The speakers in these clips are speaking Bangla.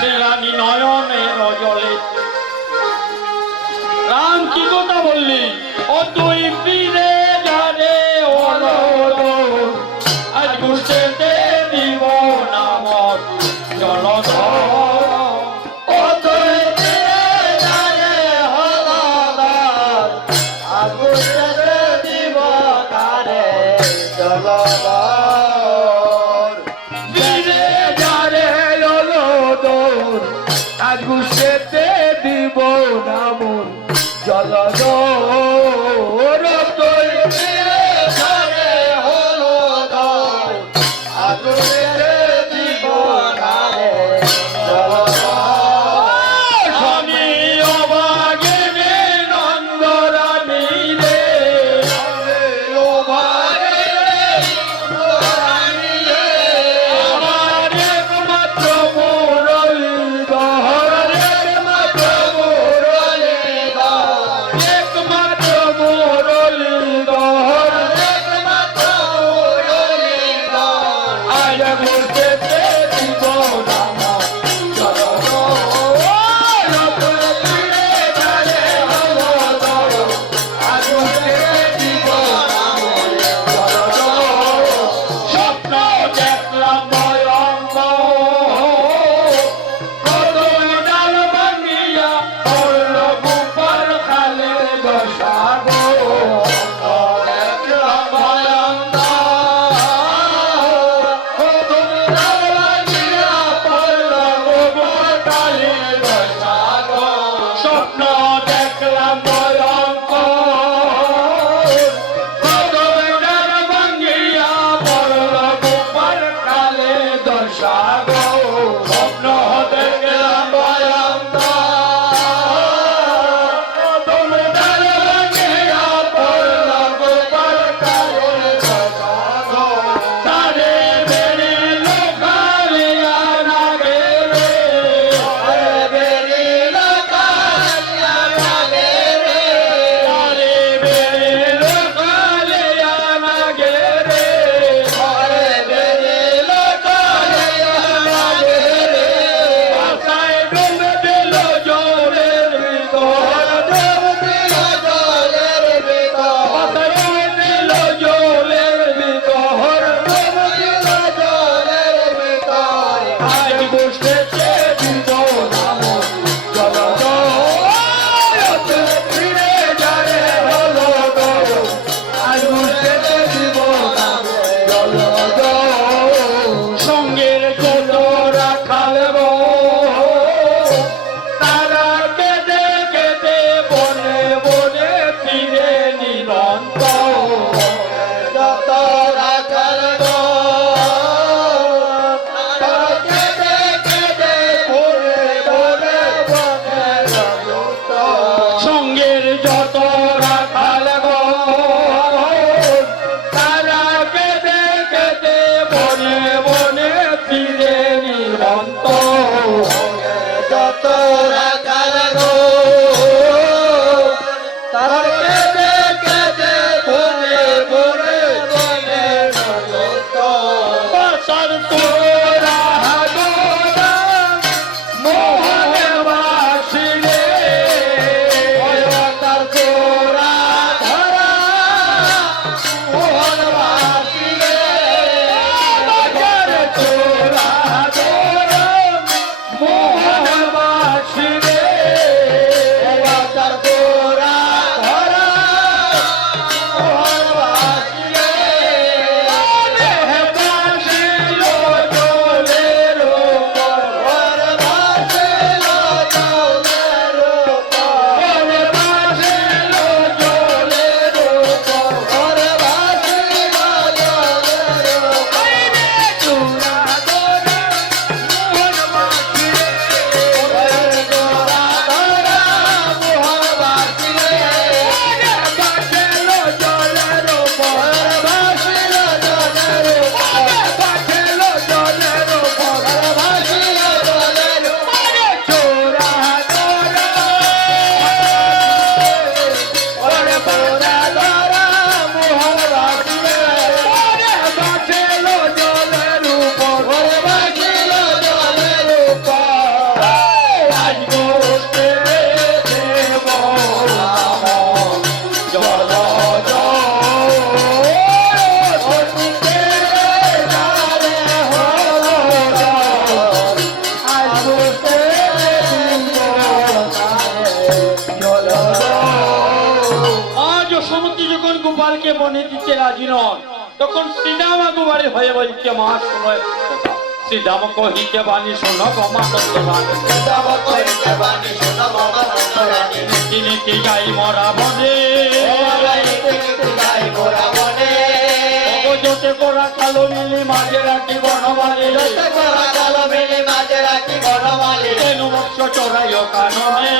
সে রানী নয়নের জলে। রাম কি কথা বললি? ও তুই ফিরে যারে আজ ঘুষতে দিব না মর জলধর। ও তুই ফিরে যারে আজ ঘুষতে দিব তারে জলধর। ফিরে যারে আজ ঘুষতে দিব না মর জলধর। তুই ফিরে যারে আজ ঘুষতে দিব তারে জলধর। আমি অভাগিনী নন্দরানী রে, আমার একমাত্র মুরলীধর, একমাত্র মুরলীধর, একমাত্র মুরলীধর, একমাত্র মুরলীধর। আজ ঘুরতে দিব না মর জলধর। তুই ফিরে যারে আজ ঘুরতে দিব না মর জলধর। স্বপ্ন দেখলাম ভয়ঙ্কর, কদম ডাল ভাঙিয়া পড়ল গোপাল খালের দশা গো। দেখলাম ভয়ঙ্কর, কদম ডাল ভাঙিয়া পড়ল গোপাল খালের দশা গো। স্বপ্ন দেখলাম ভয়ঙ্কর, কদম ডাল ভাঙিয়া পড়ল গোপাল খালের দশা গো। স্বপ্ন দেখলাম ভয়ঙ্কর, কদম ডাল ভাঙিয়া পড়ল গোপাল খালের দশা গো। তারে বেড়ে লোকালিয়া নাগে রে, তারে বেড়ে লোকালিয়া নাগে রে, তারে বেড়ে লোকালিয়া নাগে রে, তারে বেড়ে লোকালিয়া নাগে রে। আশায় ডুব দিল জলের ভিতর, ডুব দিল জলের ভিতর, আশায় দিল জলের ভিতর, ডুব দিল জলের ভিতর। আজ বুঝতে দিব না মর জলধর। তুই ফিরে যারে আজ বুঝতে দিব না মর জলধর। সঙ্গের যত রাখাল গো, তারা কেঁদে কেঁদে বনে বনে ফিরে নিরন্তর। যত রাখাল গো, তারা কেঁদে কেঁদে বনে বনে বনে নিরন্তর। সঙ্গের যত রাখাল গো, তারা কেঁদে কেঁদে বনে বনে ফিরে নিরন্তর। যত রাখাল গো, তারা কেঁদে কেঁদে বনে বনে বনে নিরন্তর। বাসার তোরা গোরা মোহনের বাসি রে, বাসার তোরা ধরা মোহন বাসি রে, বাসার তোরা ধরা মোহন বাসি রে। গোপালকে বনে দিতে রাজি নন, তখন শ্রীরাম আগুবারে হয়ে বলছে মা শোনো কথা। শ্রীরাম কহিতে বাণী শোনো মা নন্দরানী, নীতি গাই মরা বনে, অগজতে করা কালো মিলি মাঝে রাখি বনমালী, তেনু বৎস চড়াই কাননে,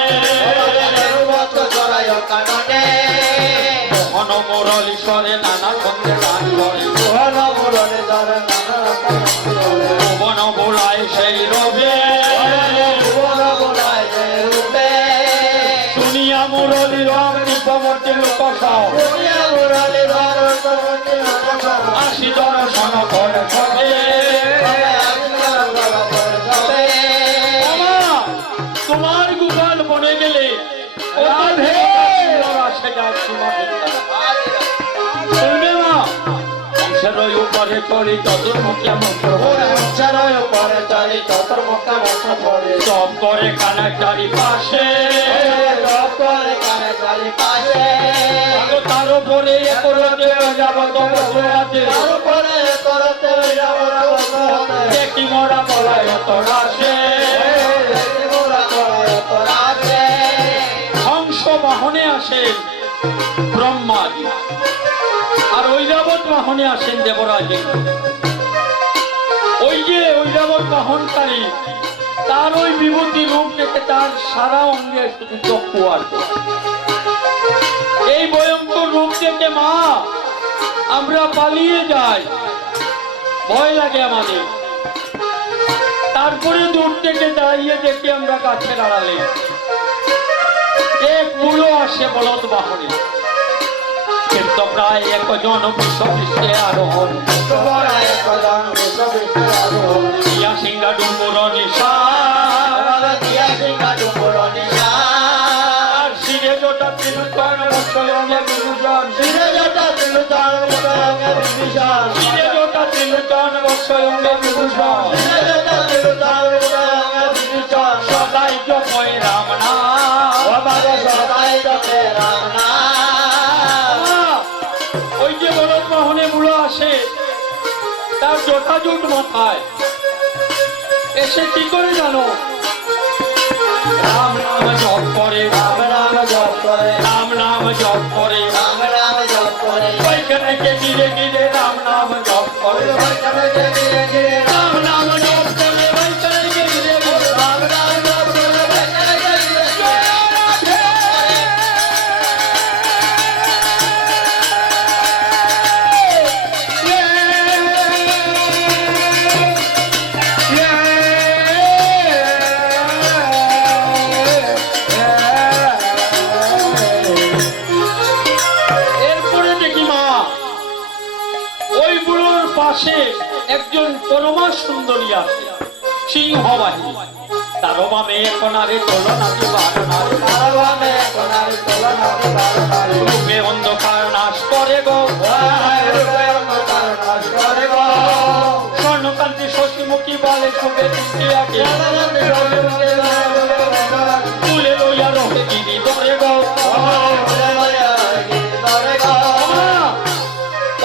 মোহন মুরলী স্বরে নানা ছন্দে গান করে, ভুবন বোলায় সেই রবে, শুনিয়া মুরলী রব দীপমূর্তি লোকসব, আসি দর্শন করে সবে। তোমার গোপাল বনে গেলে শুনবে মা, বংশের উপরে চলি চতুর্মুখে সব করে কানা চারিপাশে, তার উপরে যাব দেখি মরা বলায় তরাসে, হংস বাহনে আসেন ব্রহ্মাজি, আর ঐরাবত বাহনে আসেন দেবরাজ। ওই যে ঐরাবত বাহনকারী তার ওই বিভূতি রূপ দেখে তার সারা অঙ্গে শুধু চক্ষু আসে। এই ভয়ঙ্কর রূপ দেখে মা আমরা পালিয়ে যাই, ভয় লাগে আমাদের। তারপরে দূর থেকে দাঁড়িয়ে দেখি আমরা গাছের আড়ালে এক বুড়ো আসে বলদ বাহনে, কিন্তু প্রায় একজন বিশ্ববিশ্বে আরোহণ, দিয়া সিংহা ডুম্বুর নিশা, আর শিরে জোটা তিলুচন মুসলঙ্গে বিভূষণ, শিরে জোটা তিলুচন মুসলঙ্গে বিভূষণ, সদাই জয় রাম নাম, ওই যে বলদ বাহনে বুড়ো আসে তার যথাযুট মাথায় এসে কি করে জানো, রাম নাম জপ করে, রাম নাম জপ করে, রাম নাম জপ করে, রাম নাম জপ করে, ওইখানে গিরে গিরে রাম নাম জপ করে, ওইখানে গিরে গিরে রাম নাম জপ করে, ওইখানে গিরে গিরে রাম নাম জপ করে, ওইখানে গিরে একজন পরমা সুন্দরী আছে সিংহবাহিনী, তার বামে কোনারে তোলনাতে রূপে অন্ধকার নাশ করে গো, স্বর্ণকান্তি শশীমুখী বলে সুখে দৃষ্টিয়াকে, তুলে লইয়া রহে গিরি ধরে গো।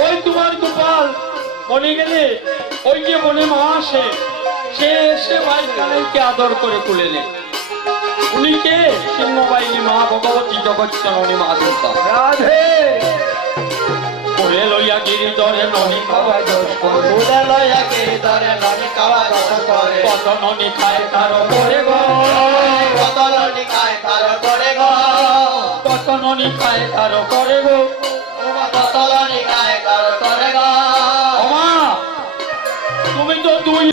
ওই তোমার গোপাল বনে গেলে ওই যে বনে মা আসে, সে এসে ভাই কানাইকে আদর করে তুলে নেয়। উনি কে? সিংহবাহিনী মা ভগবতী জগৎজননী মা দুর্গা। রাধে কোলে লইয়া গিরি ধরে ননি খাওয়া দোষ করে, কোলে লইয়া গিরি ধরে ননি খাওয়া দোষ করে, কত ননি খায় তার করে গো, কত ননি খায় তার করে গো, কত ননি খায় তার করে গো, কত ননি খায় তার করে গো। ওমা তুমি তো দুই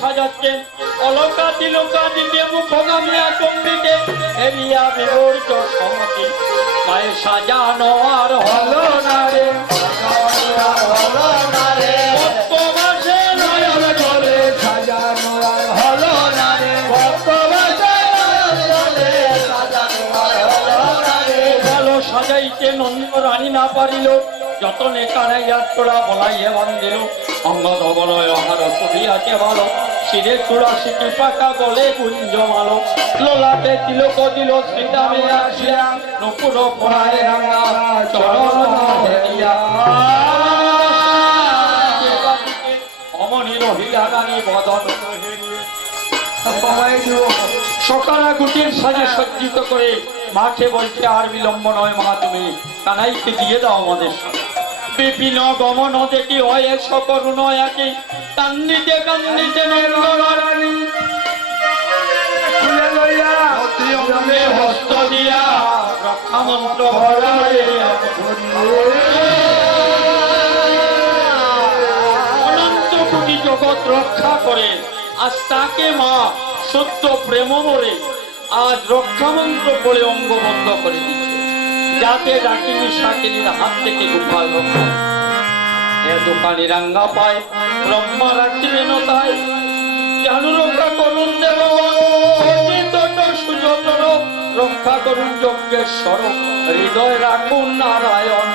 সাজাচ্ছেন অলকা তিলকা দিকে মুখগামিয়া চম্বিকে এরিয়া বিবর্জ সমতি মায়ের সাজানো আর হলো না রে হলো না রে ভক্তবাসে নয়ন জলে সাজানো আর হলো না রে ভক্তবাসে নয়ন জলে সাজানো আর হলো না রে ভালো সাজাইতে নন্দ রানী না পারিল যতনে কানাইয়া তোরা বলাইয়ে বান্ধিল অঙ্গ ধবলয় আহার করিয়াছে ভালো শিরে চূড়া সিটি পাকা গলে গুঞ্জ মালো লোলাতে তিলক দিল শ্রীরামে আসিয়া নপুর পড়ায় রাঙা চরণ ধরিয়া অমনি রহিলা রানী বদন সকালা কুটির সাজে সজ্জিত করে মাকে বলছে আর বিলম্ব নয় মা তুমি কানাইকে দিয়ে দাও আমাদের সাথে বিপিন গমন দেখি হয় সকরুণ একই কান্দিতে কান্দিতে রানী হস্ত দিয়া রক্ষা মন্ত্র অনন্ত কোটি জগৎ রক্ষা করে আজ তাকে মা সত্য প্রেম মরে আজ রক্ষা মন্ত্র বলে অঙ্গবদ্ধ করে দিচ্ছে যাতে ডাকিনী শাকিনীর হাত থেকে গোপাল রক্ষা এ দোকানি রাঙ্গা পায় ব্রহ্মা রাখিবেন তাই জানু রক্ষা করুন দেব সুযোতর রক্ষা করুন যজ্ঞেশ্বর হৃদয় রাখুন নারায়ণ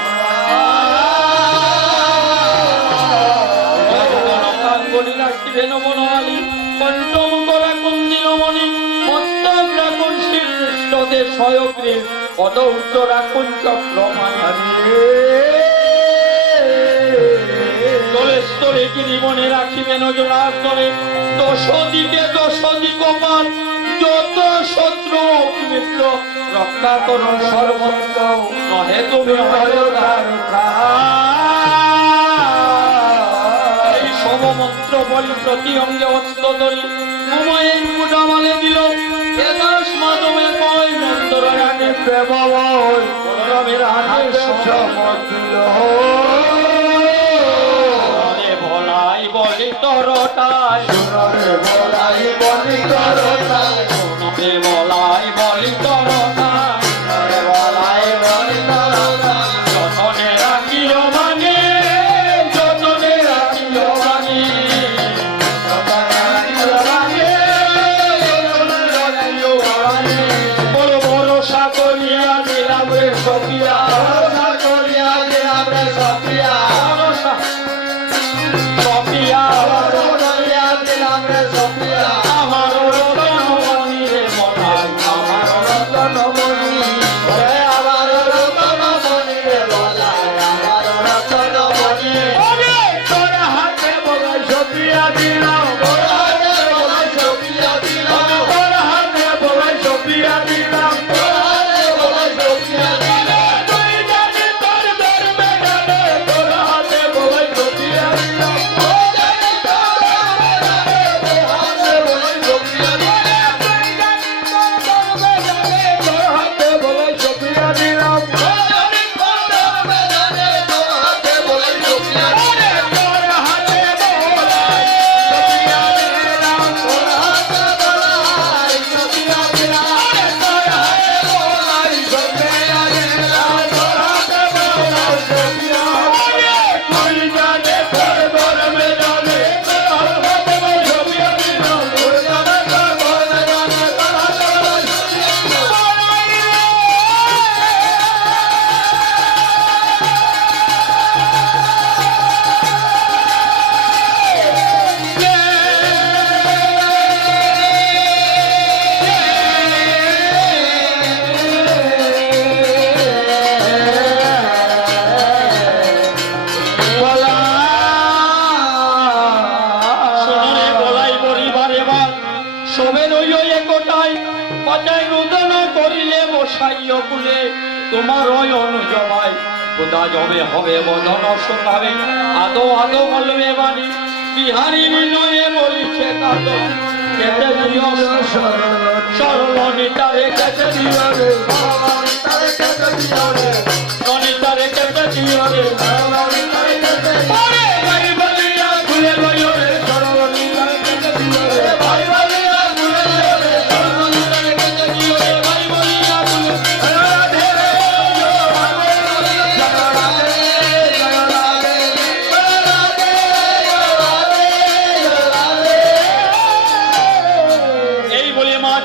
রাখিবেন বনমালী পঞ্চম করা কুন্দিনমণি মস্তক রাখুন শ্রীকৃষ্ণদের সয়গ্রীব পদৌর্ধ রাখুন চক্রমাণী স্থলে গিরিবনে রাখিবেন জোড়াস্তরে দশ দিকপাল যত শত্রু মিত্র রক্ষা করুন সর্বত্র নহে তুমি এই সমমন্ত্র বলি প্রতি অঙ্গে অস্ত্র ধরি উমায়ের মুটামালে দিল একাশ মাধবে কয় নন্দর রানে প্রেম বলরামের হাতে সমদিল বলাই বলি তরটায় বলাই বলি তরটায় বলাই বলি তরটায় বলাই বলি তরটায় যতনে রাখিও মানে যতনে রাখিও মানে বড় ভরসা করিয়া দিলাম রে সখিয়া করিয়া দিলাম রে সখিয়া সখিয়া করিয়া দিলাম রে সখিয়া আমার রতনমণি রে মনাই আমার রতনমণি রে আমার রতনমণি রে বলাই আমার রতনমণি ওরে তোর হাতে বলাই সখিয়া দিলাম তোর হাতে বলাই সখিয়া দিলাম তোর হাতে বলাই সখিয়া দিলাম তোর হাতে বলাই সখিয়া দিলাম তুই জানি তোর ধর্মে জানে তোর হাতে বলাই সখিয়া দিলাম ও জানি তোর হাতে বলাই সখিয়া দিলাম তুই জানি তোর ধর্মে জানে তোর হাতে বলাই সখিয়া দিলাম ও জানি তোর ধর্মে জানে তোর হাতে বলাই সখিয়া দিলাম তোর হাতে বলাই সখিয়া দিলাম তোর হাতে বলাই সখিয়া দিলাম তোর হাতে বলাই সখিয়া দিলাম তোর হাতে বলাই সখিয়া তুই জানে তোর ধর্মে জানে তোর হাতে বলাই সখিয়া দিলাম তোর জানে তোর ধর্মে জানে তোর হাতে বলাই সখিয়া দিলাম সোনারে বলাই বরিবার এবার সবে রইল একটাই পাচাই রোদন করিলে বসাইও কুলে তোমার ওই অনুজমাই খোদা জবে হবে বদন শোনাবে আদো আদো বলবে বাণী বিহারি বিনয়ে বলিছে কাতো কেটে দিও সরল নিতারে কেটে দিও রে ননিতারে কেটে দিও রে ওরে গাই বলিয়া খুলে লইও রে সরল নিতারে কেটে দিও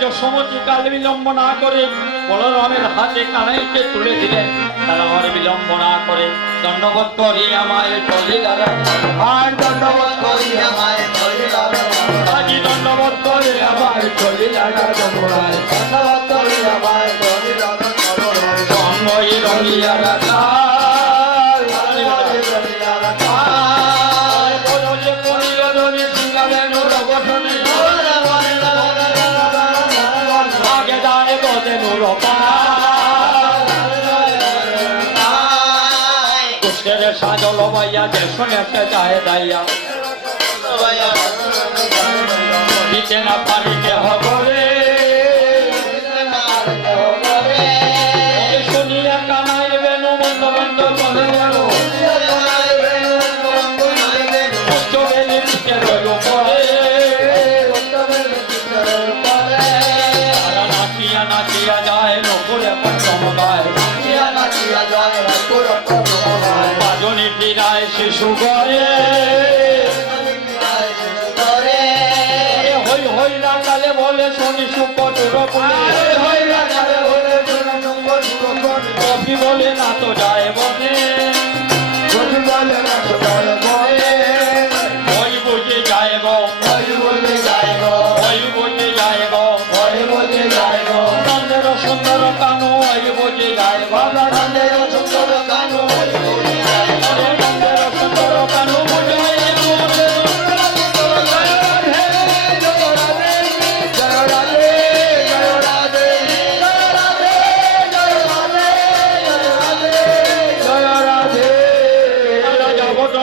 যশোমতী কাল বিলম্ব না করে বলরামের হাতে কানাইকে তুলে দিলেন। তারা আর বিলম্ব না করে দণ্ডবোধ করি আমায় চলিলাম, আর দণ্ডবোধ করি আমায় চলিলাম, আজি দণ্ডবোধ করে আমায় চলিলাম, দণ্ডবোধ করি আমায় চলিলাম, সঙ্গই রহিয়া রাখা সাজল ভাইয়া যে শুনেছে যায় দাইয়া দিতে না পারি কে হবে শুনিয়া কানাই বেনু বন্ধ বন্ধ চলে গেল চোখে পিঠে রইল পরে নাচিয়া নাচিয়া যায় নকুরে পঞ্চম গায় বাজনী ফিরায় শিশু গড়ে হই হই না কালে বলে শনি সুপটুর কবি বলে না তো যায় বনে ওই বুঝে যায় গো ওই বুঝে যায় গো নন্দের সুন্দর কানু ওই বুঝে যায় বাবা নন্দের সুন্দর কানু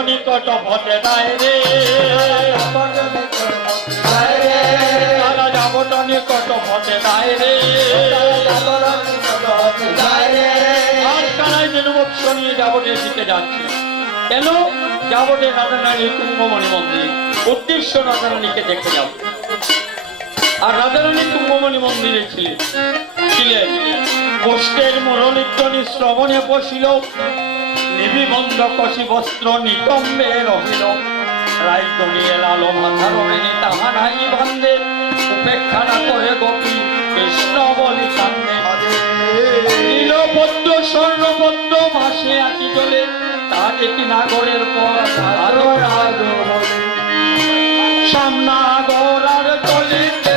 নিকট ভটে নাই রে যাবট নিকট ভটে নাই রে আর কানাই যেন শুনিয়ে যাবটে শিখে যাচ্ছি। কেন যাবটে রাধারানীর কুম্ভমণি মন্দির উদ্দেশ্য রাধারানীকে দেখে যাব। আর রাধারানী কুম্ভমণি মন্দিরে ছিলেন কষ্টের মুরলীধ্বনি শ্রবণে বসিল নিবিবন্ধ কষি বস্ত্র নিতম্বে রহিল রায় দনিয়ে লালো মাথা রমেনি তাহা নাই বান্ধে উপেক্ষা না করে গোপী কৃষ্ণ বলি কান্দে নীলপদ্ম স্বর্ণপদ্ম মাসে আছি চলে তা দেখি নাগরের পর আরো রাজো বলে সামনা গোরার তলিতে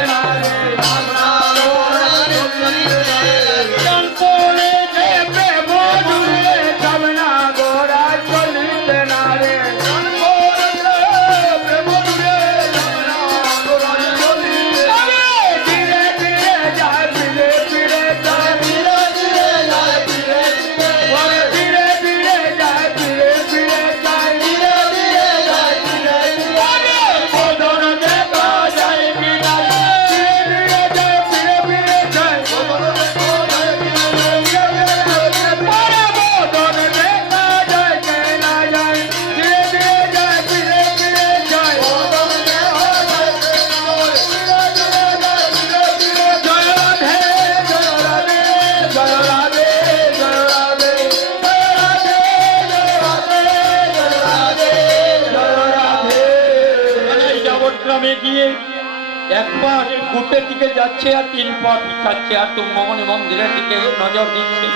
একবার কূপের দিকে যাচ্ছে আর 3 পা পিছাচ্ছে আর কুম্ভমণি মন্দিরের দিকে নজর দিচ্ছে।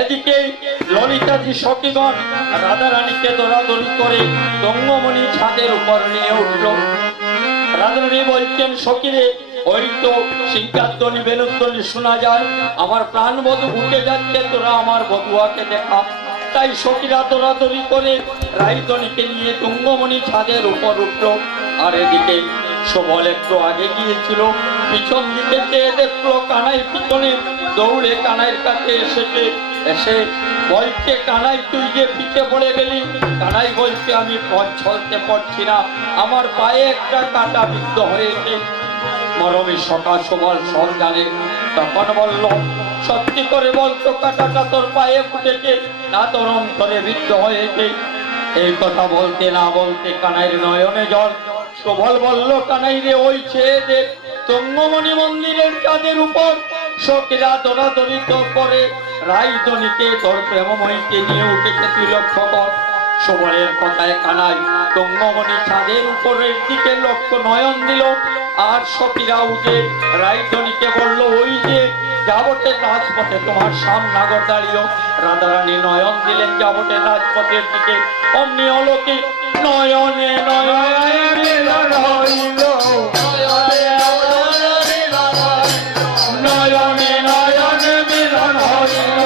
এদিকে ললিতাজি সখীগণ রাধারানীকে দৌড়াদৌড়ি করে গঙ্গমণি ছাদের উপর নিয়ে উঠল। রাধারানী বলছেন সখীরে ওই তো সিংহাধ্বনি বেলুধ্বনি শোনা যায়, আমার প্রাণ বধূ উঠে যাচ্ছে, তোরা আমার বধুয়াকে দেখা। তাই সখীরা দৌড়াদৌড়ি করে রায়ধনীকে নিয়ে গঙ্গমণি ছাদের উপর উঠল। আর এদিকে সবল একটু আগে গিয়েছিল, পিছন দিকে চেয়ে দেখলো কানাই পিছনে দৌড়ে কানাইয়ের কাছে এসে বলছে কানাই তুই যে পিছে পড়ে গেলি। কানাই বলছে আমি পথ চলতে পারছি না, আমার পায়ে একটা কাঁটা বিদ্ধ হয়েছে। মরমী সকা সবল সব জানে, তখন বলল সত্যি করে বলতো কাঁটাটা তোর পায়ে ফুটেছে না তোর অন্তরে বিদ্ধ হয়েছে। এই কথা বলতে না বলতে কানাইয়ের নয়নে জল। সবল বলল কানাই রে ওই ছেড়ে দে, গঙ্গমণি মন্দিরের চাঁদের উপর সখীরা দৌড়াদৌড়ি করে রায়ধনীকে তোর প্রেমময়ীকে নিয়ে উঠেছে, তুই লক্ষ্য কর। সবলের কথায় কানাই তঙ্গমণি চাঁদের উপরের দিকে লক্ষ্য নয়ন দিল, আর সখীরা উঠে রায়ধনীকে বলল, ওই যে যাবটের রাজপথে তোমার সামনাগর দাঁড়িয়ে। রাধারানী নয়ন দিলেন যাবটের রাজপথের দিকে, অমনি অলৌকিক নয়নে নয়নে মিলন হইল, নয়নে নয়নে মিলন হইল,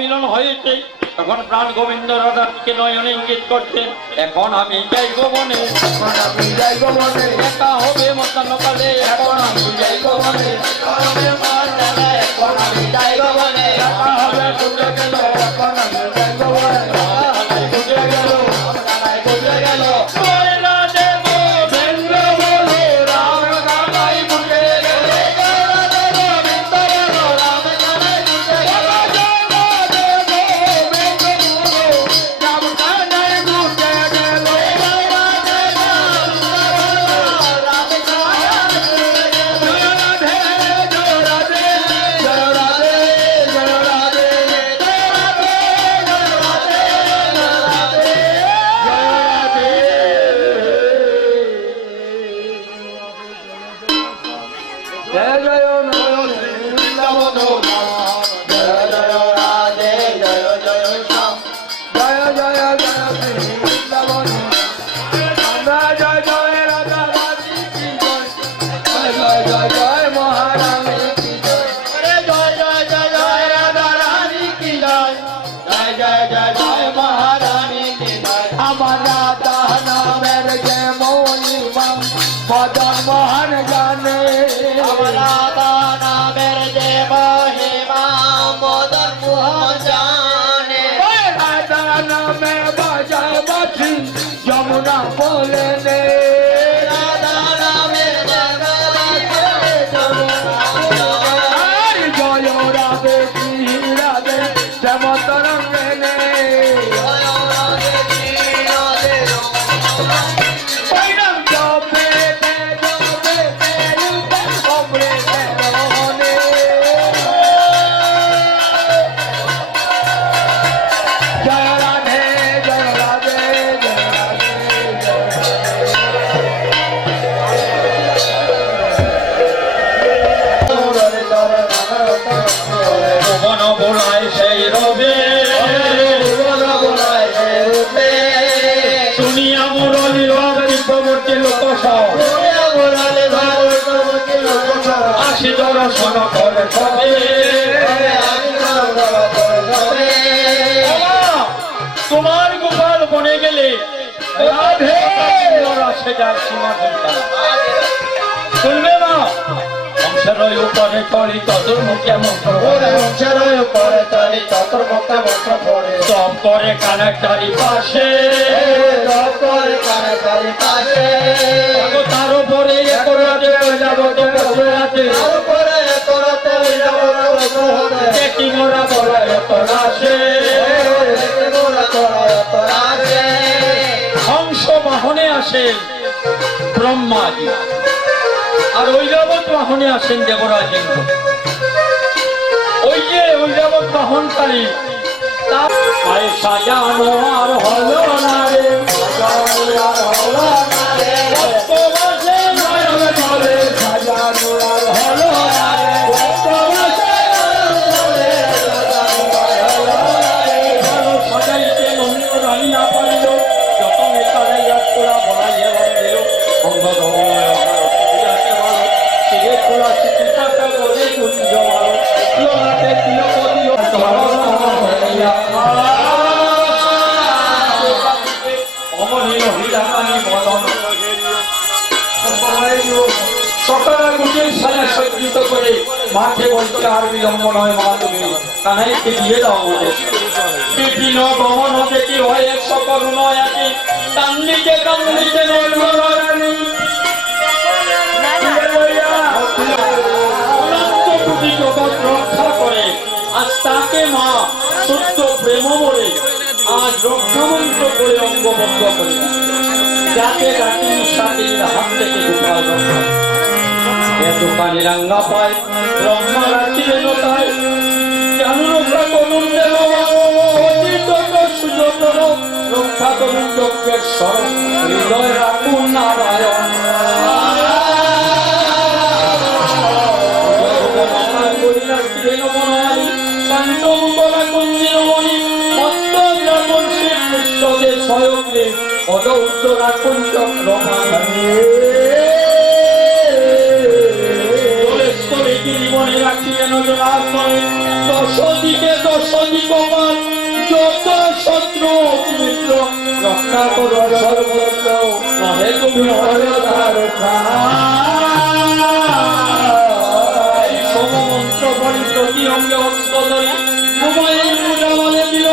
মিলন হয়েছে। তখন প্রাণ গোবিন্দ রাধাকে নয়নে ইঙ্গিত করছেন, এখন আমি যাইব বনে, এখন আমি যাইব বনে, একা হবে মধ্যাহ্নকালে, এখন আমি যাইব বনে, এখন আমি যাইব বনে, একা হবে বুঝে গেল, এখন আমি যাইব বনে, বুঝে গেল, বুঝে গেল। মদন মোহন জানে রাধা নামের যে মহিমা, মদন মোহন জানে। রাধা নামে বাজায় বাঁশি যমুনা বলে নে, রাধা নামে জয় রাধে রাধে শ্যামত রঙে নে, তোমার গোপাল বনে গেলে শুনবে না? বংশের উপরে চলি চতুর মুখে মন্ত্র ওরে বংশের উপরে চলি চতুর মুখে মন্ত্র পড়ে সব করে কানের চারিপাশে জপ করে কানে চারিপাশে তার উপরে এ করে যাব তো বসে আছে তার উপরে করতে যাব হতে দেখি মোরা বলা এত রাশে মোরা তোরা তোরা রে হংস বাহনে আসেন ব্রহ্মাজি আর ঐরাবত বাহনে আসেন দেবরাজ ইন্দ্র। ওই যে ঐরাবত বাহনকারী তার পায়ে সাজানো আর হলো না রে সাজানো আর হলো না রে ভক্তবাসে নয়ন জলে সাজানো আর হলো না রে ভক্তবাসে নয়ন জলে সাজানো আর হলো না রে ভালো সাজাইতে নন্দ রানী না পারিল যত মেকারে তোরা বলাইয়ে বান্ধিল অঙ্গ ধমলয় আমার অসুবিধাকে ভালো শিরে খোলা চিকিৎসাটা বলে কুঞ্জ ভালো লোহাতে তিলক দিল অমনীয় হীরাকানি বদন সকালে গুটির সাজা সজ্জিত করে মাঠে বলতে আর বিলম্ব নয় মা তুমি কানাইকে দিয়ে দাও আমাদের বিভিন্ন গমন দেখি হয় সকল নয় একই কান্দিকে কান্দিকে নৈরানি রক্ষা করে আজ তাকে মা সত্য প্রেম বলে আজ রক্ষামন্ত্র করে অঙ্গবদ্ধ করে যাকে ডাকিনি সাথে হাত থেকে গোপাল রক্ষা দোকানে রাঙ্গা পায় ব্রহ্মা রাখিলে নতায় কেন রক্ষা করুন দেব সুযোগ রক্ষা করুন যজ্ঞের স্বরূপ হৃদয় রাখুন নারায়ণ জীবনে রাখিলেন দশদিকে দশদি কপাল যত শত্রু মিত্র রক্ষা করো সর্বত্র নহে তুমি সমমন্ত্র বলি প্রতি অঙ্গে হস্ত ধরি মোবাইল পূজা বলে দিল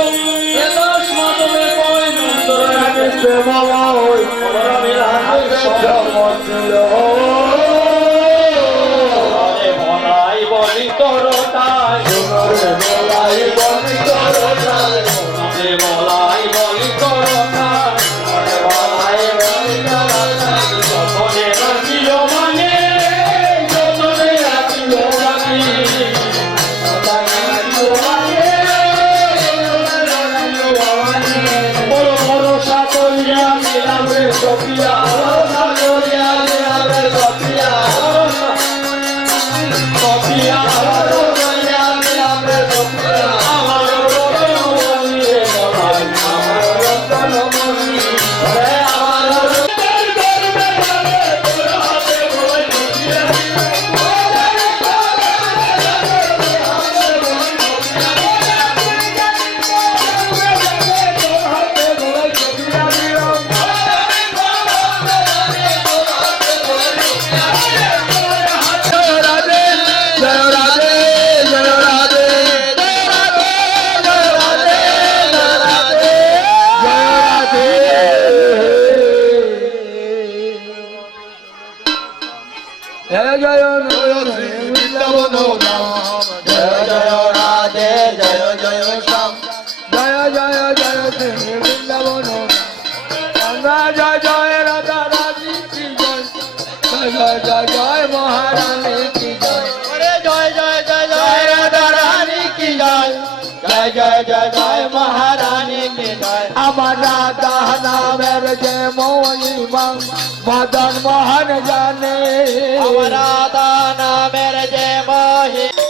এদাস মাধবে কয় নন্দর আগে প্রেমা হই ওরা মিলাতে সব মনাই বলি করো তাই মলাই বলি করো তাই মলাই বলি করো তাই মলাই বলি করো তাই যতনে রাখিল মানে যতনে রাখিল রাখি বড় ভরসা করিয়া দিলাম রে সফিয়া সফিয়া আমার বলিয়ে মলাই জয় জয় শ্রী বৃন্দাবন জয় জয় রাধে জয় জয় শ্যাম জয় জয় জয় শ্রী বৃন্দাবন গঙ্গা জয় জয় রাধা রানী কি জয় জয় জয় জয় জয় মহারানী কি জয় জয় জয় জয় জয় রাধা রানী কি জয় জয় জয় জয় জয় মহারানী কি জয় আমার রাধা নামের যে মহিমা মদন মোহন জানে আমার রাধা নামের যে মহিমা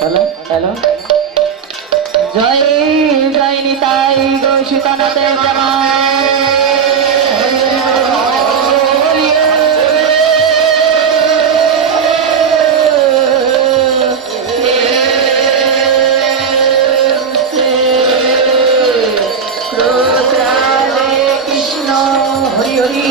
হ্যালো হ্যালো জয় জয় নিতাই গো সীতানাথের কৃষ্ণ হরি হরি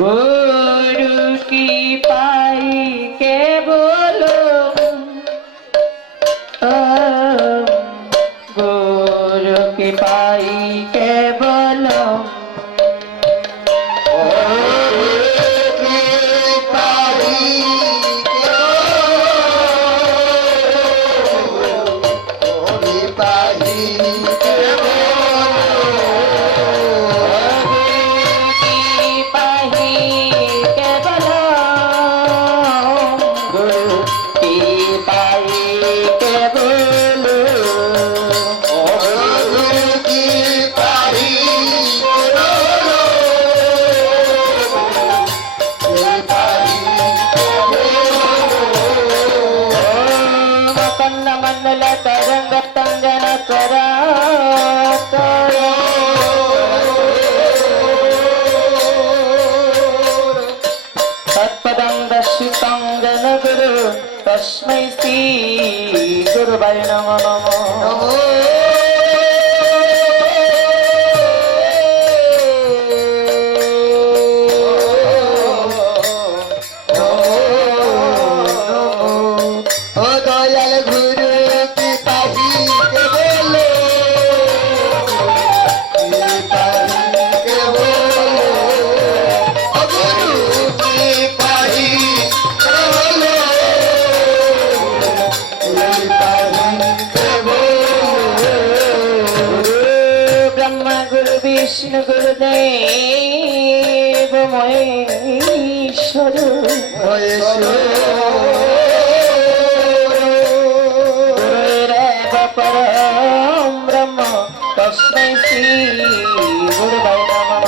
गुरु की पाई के बोलो गुरु की पाई के बोलो तस्मै श्री गुरुवाय नमः विष्णु गुरुदेव महेश्वर गुरुरेव परम ब्रह्म तस्मै श्री गुरुवाय नमः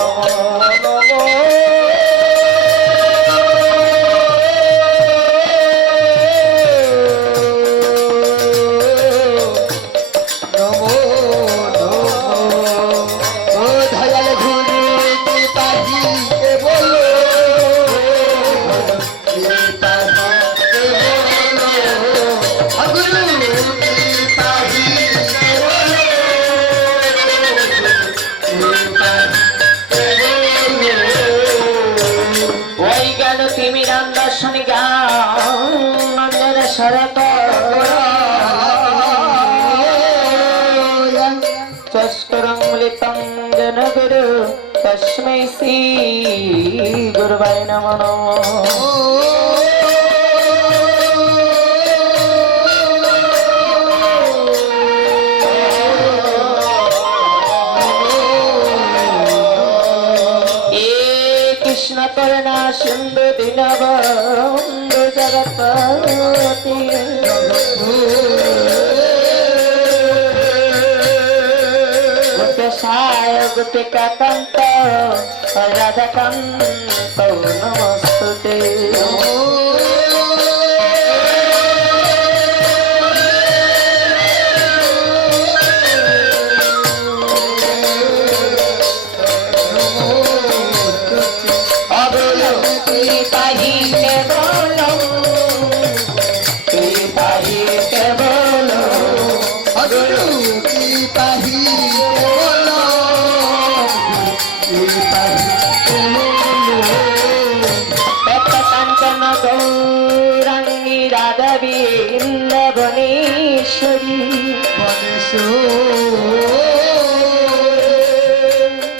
তিমিরাম দর্শন জ্ঞান নন্দন শরত চষ্টরং মিলিতং জন গুরু তস্मै শ্রী গুরুবায় নমঃ। কৃষ্ণ করুণা সিন্ধু দীনবন্ধু জগৎপতি গোপেশায় গোপিকাকান্ত রাধাকান্ত নমস্তুতে। গৌরাঙ্গী রাধা বৃন্দাবনেশ্বরী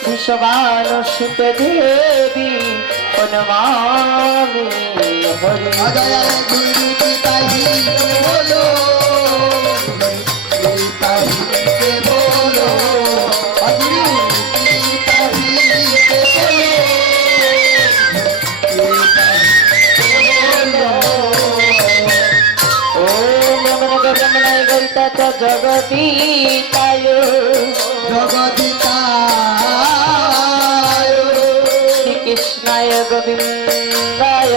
বিশ্ববানুসুত দেবী প্রণমামি হরি। গুরু পিতাহি বলো বলো গুরু পিতাহি জগদীতায় জগদিতায় শ্রীকৃষ্ণায় গোবিন্দায়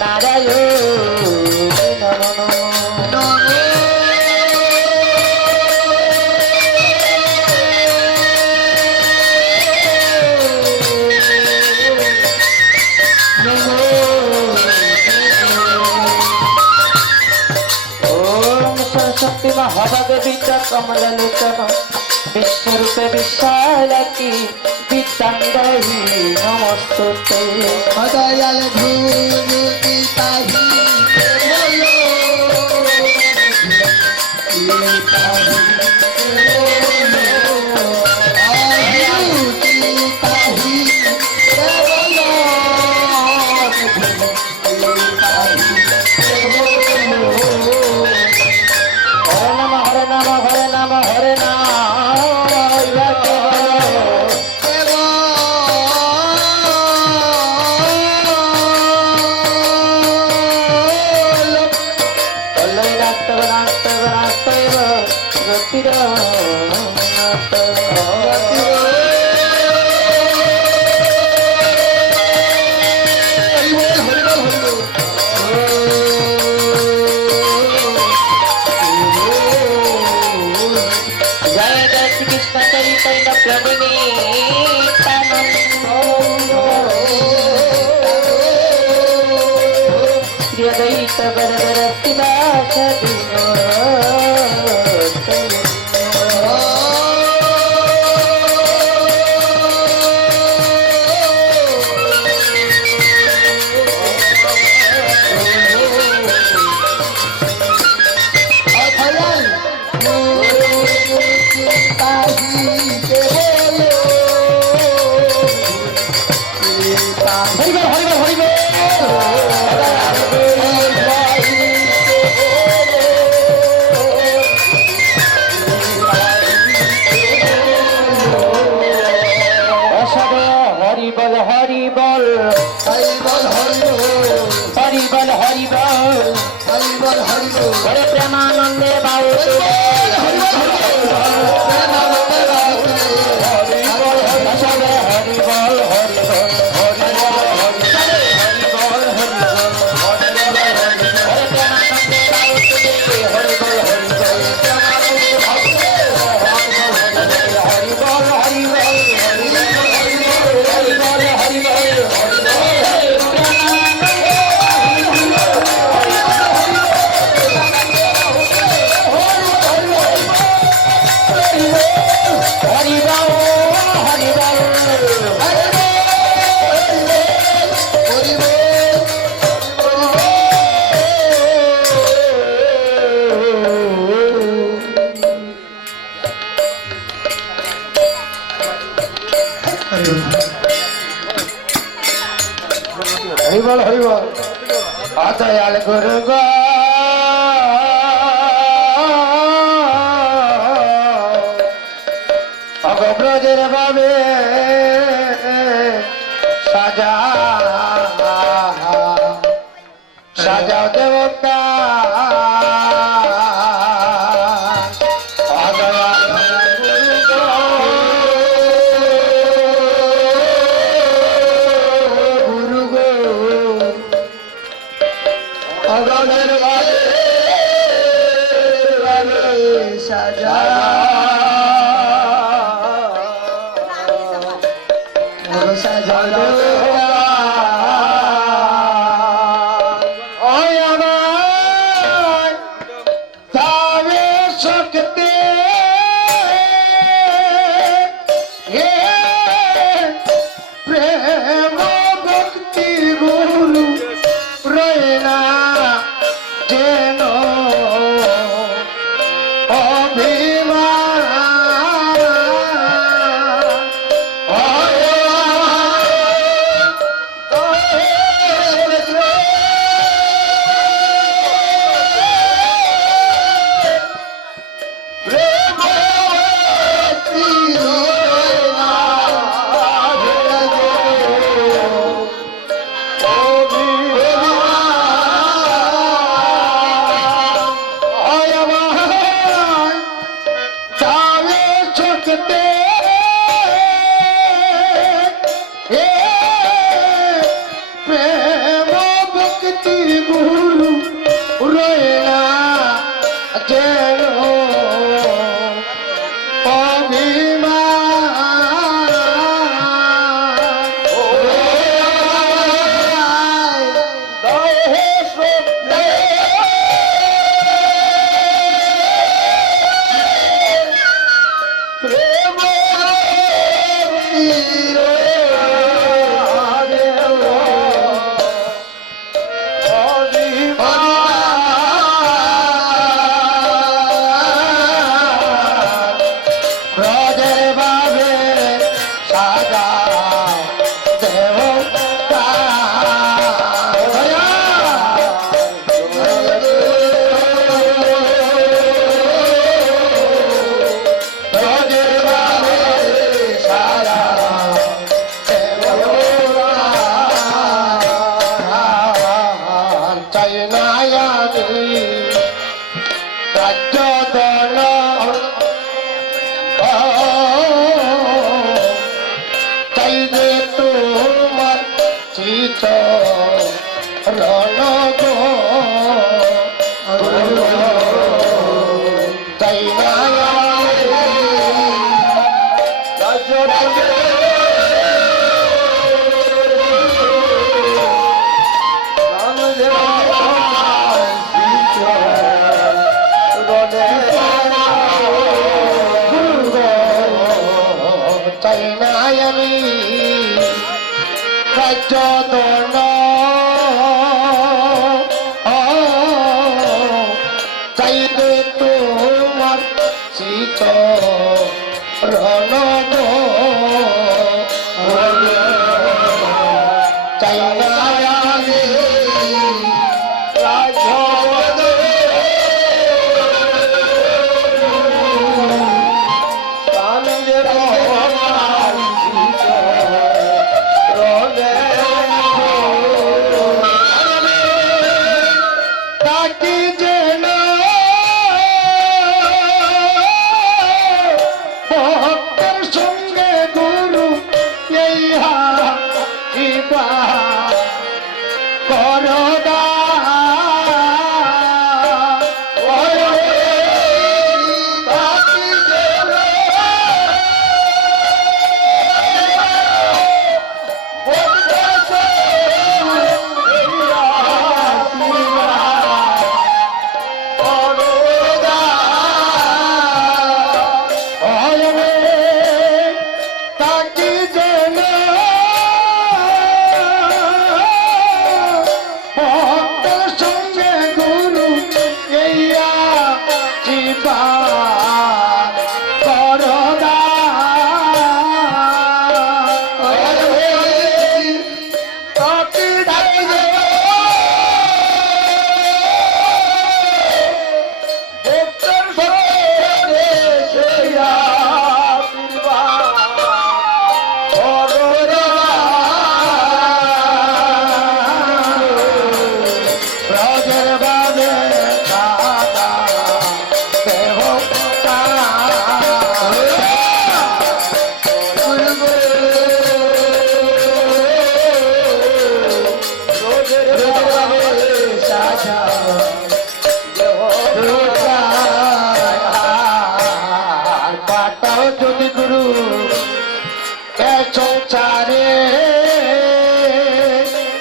নারায়ণ নমঃ। শক্তি মহাভগবীত কমললোচন বিশ্বরূপে বিশালাকি বিদ্যাঙ্গহি নমস্তুতে। দয়াল গুরু পিতাহি প্রেমানন্দে হরি বল হরিবল হরিবল দয়াল গুরু গো অগব্রজের ভাবে সাজা সাজাও দেবতা গুরু গো অগব্রজের ভাবে সাজা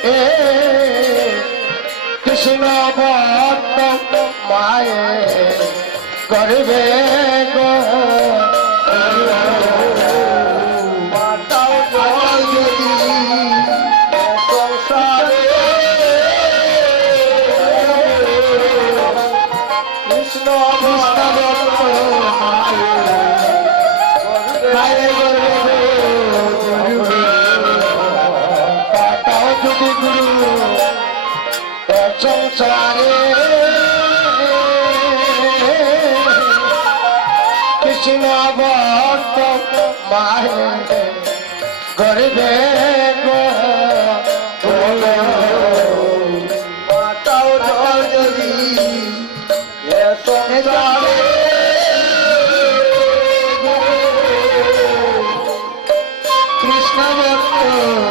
এ কৃষ্ণ ভক্ত মায়ে করবে গো মাতাও জল যদি সংসারে কৃষ্ণ ভক্ত মায়ে করবে মাতাও যদি গুরু সংসারে কৃষ্ণ ভক্ত মায়ে করবে গো মাতাও জল যদি সংসারে কৃষ্ণ ভক্ত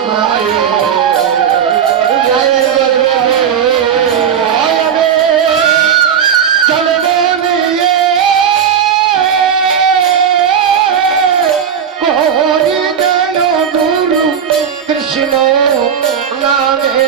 মায়ে কৃষ্ণ নামে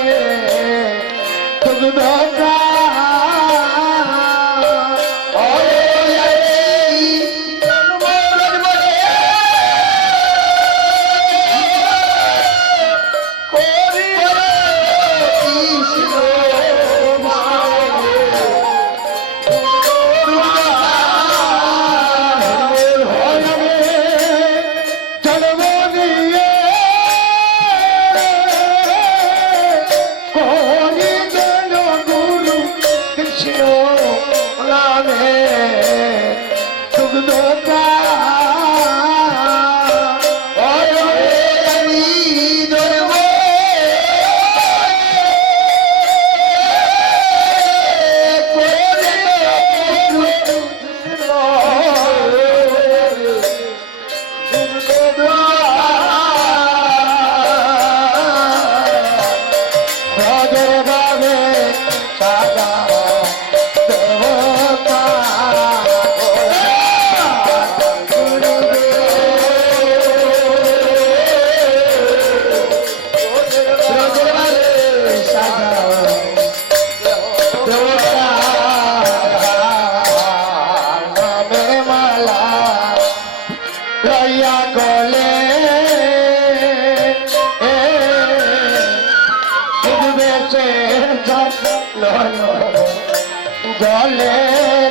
গলে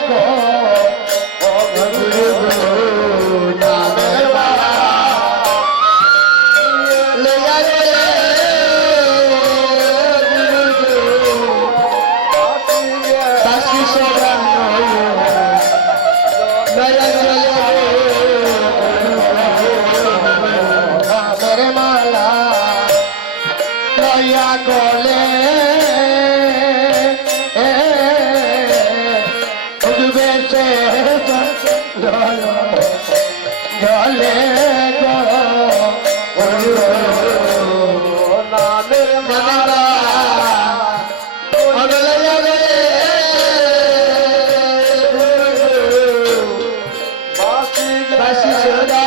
গো নামের মালা লইয়া গেলে বাসি সদা লইয়া গেলে নামের মালা লইয়া গলে জলে গো নামের মালা বাসি সদা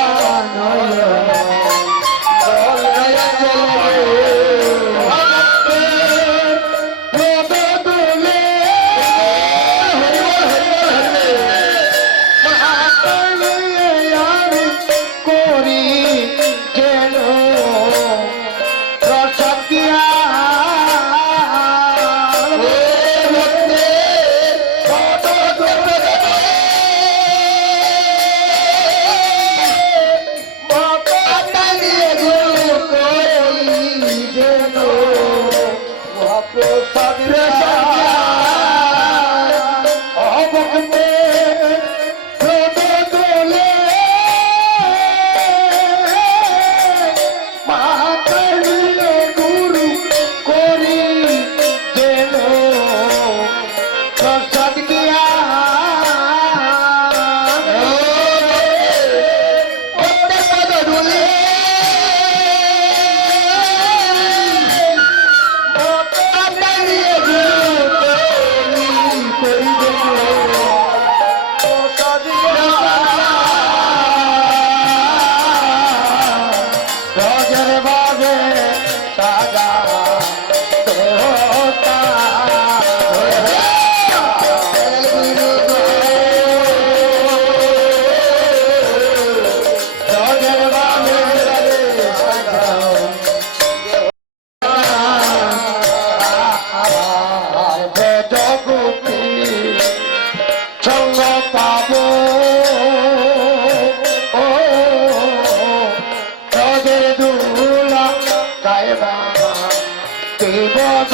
বদ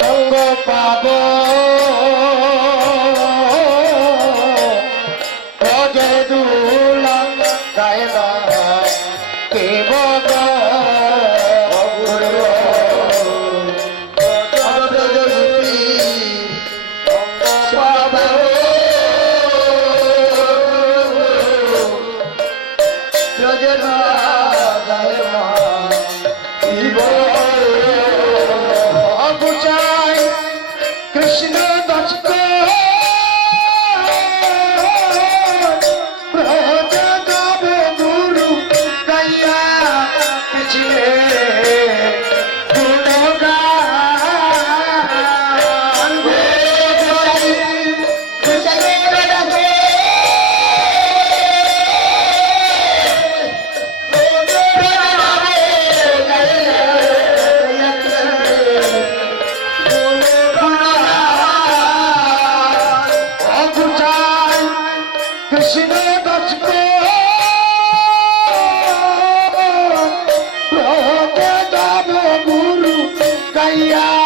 সঙ্গ পাব রজে দুলাম গায় না কে বদ কৃষ্ণ দশ যাবে গুরু গাইয়া পিছিয়ে কৃষ্ণ দশ যাবে গুরু গাইয়া